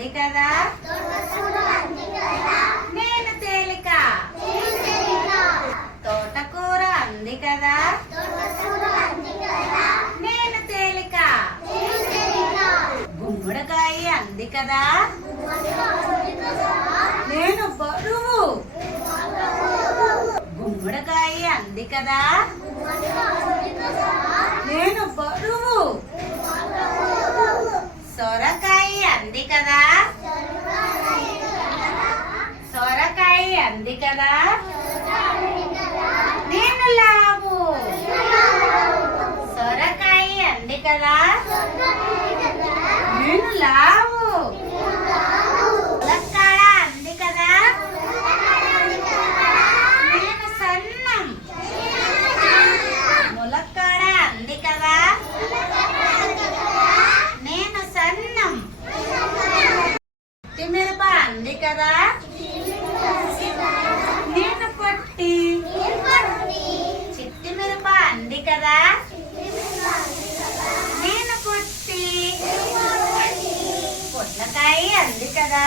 అంది కదా? నేను తేలిక. తోటకూర అంది కదా? నేను తేలిక. గుమ్మడికాయ అంది కదా? నేను బరువు. గుమ్మడికాయ అంది కదా? నేను బరువు. సొరకాయ అంది కదా? అంది కదా? నేను లావు. సొరకాయ అంది కదా? నేను లావు. ములక్కాడ అంది కదా? నేను సన్నం. ములక్కాడ అంది కదా? నేను సన్నం. తిమిరప అంది కదా నేను పొట్టి చిట్టి మిరప అంది నేను పొట్టి. పొట్లకాయ అంది కదా.